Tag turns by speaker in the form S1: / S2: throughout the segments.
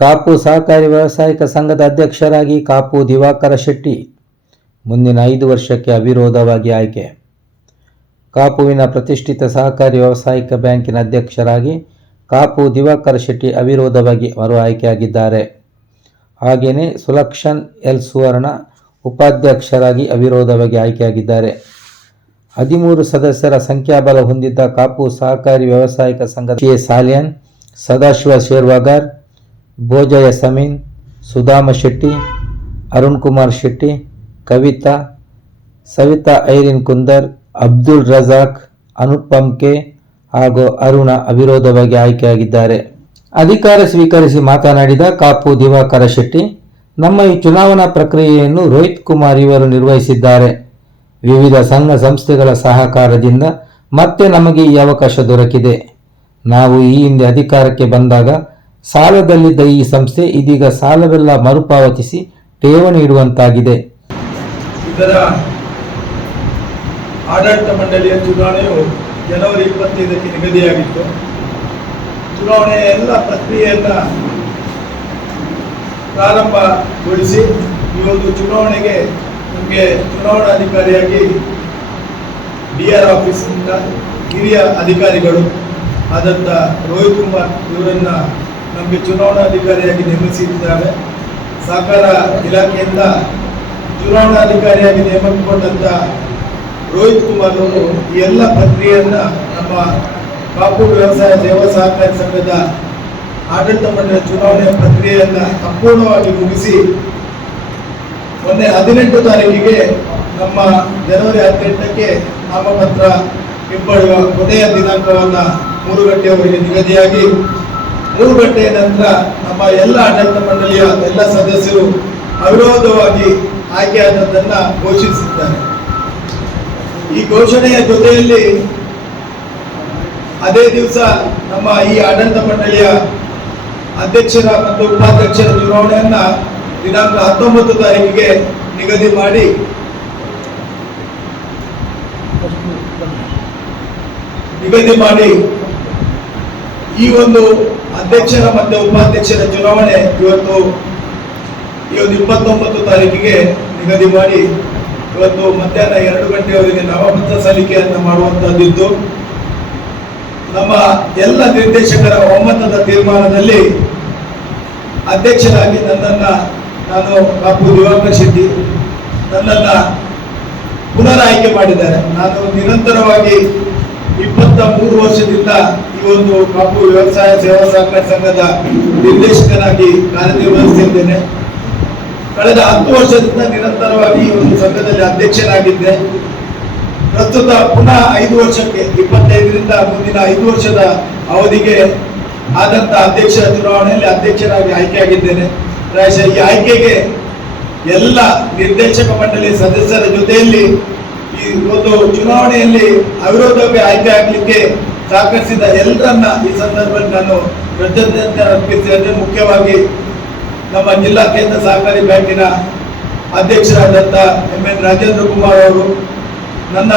S1: ಕಾಪು ಸಹಕಾರಿ ವ್ಯಾವಸಾಯಿಕ ಸಂಘದ ಅಧ್ಯಕ್ಷರಾಗಿ ಕಾಪು ದಿವಾಕರ ಶೆಟ್ಟಿ. ಮುಂದಿನ ಐದು ವರ್ಷಕ್ಕೆ ಅವಿರೋಧವಾಗಿ ಆಯ್ಕೆ. ಕಾಪುವಿನ ಪ್ರತಿಷ್ಠಿತ ಸಹಕಾರಿ ವ್ಯಾವಸಾಯಿಕ ಬ್ಯಾಂಕಿನ ಅಧ್ಯಕ್ಷರಾಗಿ ಕಾಪು ದಿವಾಕರ ಶೆಟ್ಟಿ ಅವಿರೋಧವಾಗಿ ಮರು ಆಯ್ಕೆಯಾಗಿದ್ದಾರೆ. ಹಾಗೆಯೇ ಸುಲಕ್ಷನ್ ಎಲ್ ಸುವರ್ಣ ಉಪಾಧ್ಯಕ್ಷರಾಗಿ ಅವಿರೋಧವಾಗಿ ಆಯ್ಕೆಯಾಗಿದ್ದಾರೆ. ಹದಿಮೂರು ಸದಸ್ಯರ ಸಂಖ್ಯಾಬಲ ಹೊಂದಿದ್ದ ಕಾಪು ಸಹಕಾರಿ ವ್ಯಾವಸಾಯಿಕ ಸಂಘದ K Saliyan, Sadashiva Shervagar Bhojaya Sameen, Sudhama Shetty, Arun Kumar Shetty, Kavitha, Savitha Irene Kundar, Abdul Razak Anupam K ಹಾಗೂ ಅರುಣ ಅವಿರೋಧವಾಗಿ ಆಯ್ಕೆಯಾಗಿದ್ದಾರೆ. ಅಧಿಕಾರ ಸ್ವೀಕರಿಸಿ ಮಾತನಾಡಿದ ಕಾಪು ದಿವಾಕರ ಶೆಟ್ಟಿ, ನಮ್ಮ ಈ ಚುನಾವಣಾ ಪ್ರಕ್ರಿಯೆಯನ್ನು ರೋಹಿತ್ ಕುಮಾರ್ ಇವರು ನಿರ್ವಹಿಸಿದ್ದಾರೆ. ವಿವಿಧ ಸಂಘ ಸಂಸ್ಥೆಗಳ ಸಹಕಾರದಿಂದ ಮತ್ತೆ ನಮಗೆ ಈ ಅವಕಾಶ ದೊರಕಿದೆ. ನಾವು ಈ ಹಿಂದೆ ಅಧಿಕಾರಕ್ಕೆ ಬಂದಾಗ ಸಾಲದಲ್ಲಿದ್ದ ಈ ಸಂಸ್ಥೆ ಇದೀಗ ಸಾಲವೆಲ್ಲ ಮರುಪಾವತಿಸಿ ಠೇವಣಿ ಇಡುವಂತಾಗಿದೆ.
S2: ಇದರ ಆಡಳಿತ ಮಂಡಳಿಯ ಚುನಾವಣೆಯು ಜನವರಿ ಇಪ್ಪತ್ತೈದಕ್ಕೆ ನಿಗದಿಯಾಗಿತ್ತು. ಚುನಾವಣೆಯ ಎಲ್ಲ ಪ್ರಕ್ರಿಯೆಯನ್ನು ಪ್ರಾರಂಭಗೊಳಿಸಿ ಈ ಒಂದು ಚುನಾವಣೆಗೆ ನಮಗೆ ಚುನಾವಣಾಧಿಕಾರಿಯಾಗಿ ಡಿ ಆರ್ ಆಫೀಸ್ನಿಂದ ಹಿರಿಯ ಅಧಿಕಾರಿಗಳು ಆದಂಥ ರೋಹಿತ್ ಕುಮಾರ್ ಇವರನ್ನು ನಮಗೆ ಚುನಾವಣಾಧಿಕಾರಿಯಾಗಿ ನೇಮಿಸಿದ್ದಾರೆ. ಸಹಕಾರ ಇಲಾಖೆಯಿಂದ ಚುನಾವಣಾಧಿಕಾರಿಯಾಗಿ ನೇಮಕಗೊಂಡಂತ ರೋಹಿತ್ ಕುಮಾರ್ ಅವರು ಈ ಎಲ್ಲ ಪ್ರಕ್ರಿಯೆಯನ್ನು ನಮ್ಮ ಕಾಪು ವ್ಯವಸಾಯ ಸೇವಾ ಸಹಕಾರಿ ಸಂಘದ ಆಡಳಿತ ಮಂಡಳಿ ಚುನಾವಣೆಯ ಪ್ರಕ್ರಿಯೆಯನ್ನು ಸಂಪೂರ್ಣವಾಗಿ ಮುಗಿಸಿ ಮೊನ್ನೆ ಹದಿನೆಂಟು ತಾರೀಕಿಗೆ ನಮ್ಮ ಜನವರಿ ಹದಿನೆಂಟಕ್ಕೆ ನಾಮಪತ್ರ ಹಿಂಪಡೆಯುವ ಕೊನೆಯ ದಿನಾಂಕವನ್ನು ಮೂರು ಗಂಟೆಯವರೆಗೆ ನಿಗದಿಯಾಗಿ ಮೂರು ಗಂಟೆಯ ನಂತರ ನಮ್ಮ ಎಲ್ಲ ಆಡಳಿತ ಮಂಡಳಿಯ ಎಲ್ಲ ಸದಸ್ಯರು ಅವಿರೋಧವಾಗಿ ಆಯ್ಕೆಯಾದದ್ದನ್ನ ಘೋಷಿಸಿದ್ದಾರೆ. ಈ ಘೋಷಣೆಯ ಜೊತೆಯಲ್ಲಿ ಅದೇ ದಿವಸ ನಮ್ಮ ಈ ಆಡಳಿತ ಮಂಡಳಿಯ ಅಧ್ಯಕ್ಷರ ಮತ್ತು ಉಪಾಧ್ಯಕ್ಷರ ಚುನಾವಣೆಯನ್ನ ದಿನಾಂಕ ಹತ್ತೊಂಬತ್ತು ತಾರೀಕಿಗೆ ನಿಗದಿ ಮಾಡಿ ನಿಗದಿ ಮಾಡಿ ಈ ಒಂದು ಅಧ್ಯಕ್ಷರ ಮತ್ತೆ ಉಪಾಧ್ಯಕ್ಷರ ಚುನಾವಣೆ ಇವತ್ತು ಈ ಒಂದು ಇಪ್ಪತ್ತೊಂಬತ್ತು ತಾರೀಕಿಗೆ ನಿಗದಿ ಮಾಡಿ ಇವತ್ತು ಮಧ್ಯಾಹ್ನ ಎರಡು ಗಂಟೆಯವರೆಗೆ ನಾಮಪತ್ರ ಸಲ್ಲಿಕೆಯನ್ನು ಮಾಡುವಂತಹದ್ದಿದ್ದು ನಮ್ಮ ಎಲ್ಲ ನಿರ್ದೇಶಕರ ಒಮ್ಮತದ ತೀರ್ಮಾನದಲ್ಲಿ ಅಧ್ಯಕ್ಷರಾಗಿ ನನ್ನನ್ನು ನಾನು ಕಾಪು ದಿವಾಕರ್ ಶೆಟ್ಟಿ ನನ್ನನ್ನ ಪುನರ್ ಆಯ್ಕೆ ಮಾಡಿದ್ದಾರೆ. ನಾನು ನಿರಂತರವಾಗಿ ಇಪ್ಪತ್ತ ಮೂರು ವರ್ಷದಿಂದ ಒಂದು ಕಾಪು ವ್ಯವಸಾಯ ಸೇವಾ ಸಹಕಾರ ಸಂಘದ ನಿರ್ದೇಶಕನಾಗಿ ಕಾರ್ಯನಿರ್ವಹಿಸಿದ್ದೇನೆ ಕಳೆದ ಹತ್ತು ವರ್ಷದಿಂದ ನಿರಂತರವಾಗಿ ಈ ಒಂದು ಸಂಘದಲ್ಲಿ ಅಧ್ಯಕ್ಷನಾಗಿದ್ದೆ. ಪ್ರಸ್ತುತ ಪುನಃ ಐದು ವರ್ಷಕ್ಕೆ, ಇಪ್ಪತ್ತೈದರಿಂದ ಮುಂದಿನ ಐದು ವರ್ಷದ ಅವಧಿಗೆ ಆದಂತ ಅಧ್ಯಕ್ಷ ಚುನಾವಣೆಯಲ್ಲಿ ಅಧ್ಯಕ್ಷರಾಗಿ ಆಯ್ಕೆಯಾಗಿದ್ದೇನೆ. ಪ್ರಾಯಶಃ ಈ ಆಯ್ಕೆಗೆ ಎಲ್ಲ ನಿರ್ದೇಶಕ ಮಂಡಳಿ ಸದಸ್ಯರ ಜೊತೆಯಲ್ಲಿ ಈ ಒಂದು ಚುನಾವಣೆಯಲ್ಲಿ ಅವಿರೋಧವಾಗಿ ಆಯ್ಕೆ ಆಗಲಿಕ್ಕೆ ಸಹಕರಿಸಿದ ಎಲ್ಲರನ್ನ ಈ ಸಂದರ್ಭದಲ್ಲಿ ನಾನು ಕೃತಜ್ಞತೆ ಅರ್ಪಿಸಿದ್ದೇನೆ ಮುಖ್ಯವಾಗಿ ನಮ್ಮ ಜಿಲ್ಲಾ ಕೇಂದ್ರ ಸಹಕಾರಿ ಬ್ಯಾಂಕಿನ ಅಧ್ಯಕ್ಷರಾದಂಥ ಎಂ ಎನ್ ರಾಜೇಂದ್ರ ಕುಮಾರ್ ಅವರು, ನನ್ನ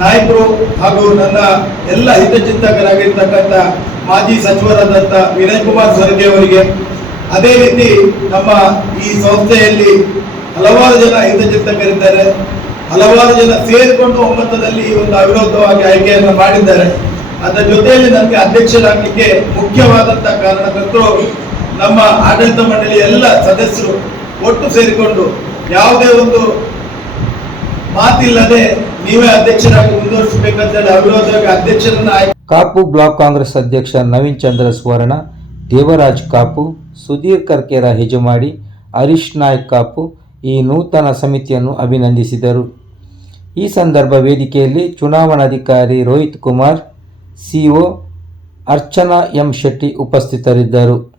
S2: ನಾಯಕರು ಹಾಗೂ ನನ್ನ ಎಲ್ಲ ಹಿತಚಿಂತಕರಾಗಿರ್ತಕ್ಕಂಥ ಮಾಜಿ ಸಚಿವರಾದಂಥ ವಿನಯ್ ಕುಮಾರ್ ಸರ್ಗೆ ಅವರಿಗೆ, ಅದೇ ರೀತಿ ನಮ್ಮ ಈ ಸಂಸ್ಥೆಯಲ್ಲಿ ಹಲವಾರು ಜನ ಹಿತಚಿಂತಕರಿದ್ದಾರೆ. ಹಲವಾರು ಜನ ಸೇರಿಕೊಂಡು ಒಮ್ಮತದಲ್ಲಿ ಈ ಒಂದು ಅವಿರೋಧವಾಗಿ ಆಯ್ಕೆಯನ್ನು ಮಾಡಿದ್ದಾರೆ. ಅದರ ಜೊತೆಯಲ್ಲಿ ನನಗೆ ಅಧ್ಯಕ್ಷರಾಗಲಿಕ್ಕೆ ಮುಖ್ಯವಾದಂತ ಕಾರಣಕರ್ತರು ನಮ್ಮ ಆಡಳಿತ ಮಂಡಳಿ ಎಲ್ಲ ಸದಸ್ಯರು ಒಟ್ಟು ಸೇರಿಕೊಂಡು ಯಾವುದೇ ಒಂದು ಮಾತಿಲ್ಲದೆ ನೀವೇ ಅಧ್ಯಕ್ಷರಾಗಿ ಮುಂದುವರಿಸಬೇಕಂತೇಳಿ ಅವಿರೋಧವಾಗಿ ಅಧ್ಯಕ್ಷರನ್ನ
S1: ಕಾಪು ಬ್ಲಾಕ್ ಕಾಂಗ್ರೆಸ್ ಅಧ್ಯಕ್ಷ ನವೀನ್ ಚಂದ್ರ ಸುವರ್ಣ, ದೇವರಾಜ್ ಕಾಪು, ಸುಧೀರ್ ಕರ್ಕೇರ ಹೆಜಮಾಡಿ, ಹರೀಶ್ ನಾಯ್ಕ್ ಕಾಪು ಈ ನೂತನ ಸಮಿತಿಯನ್ನು ಅಭಿನಂದಿಸಿದರು. ಈ ಸಂದರ್ಭ ವೇದಿಕೆಯಲ್ಲಿ ಚುನಾವಣಾಧಿಕಾರಿ ರೋಹಿತ್ ಕುಮಾರ್ ಸಿಒ ಅರ್ಚನಾ ಎಂ ಶೆಟ್ಟಿ ಉಪಸ್ಥಿತರಿದ್ದರು.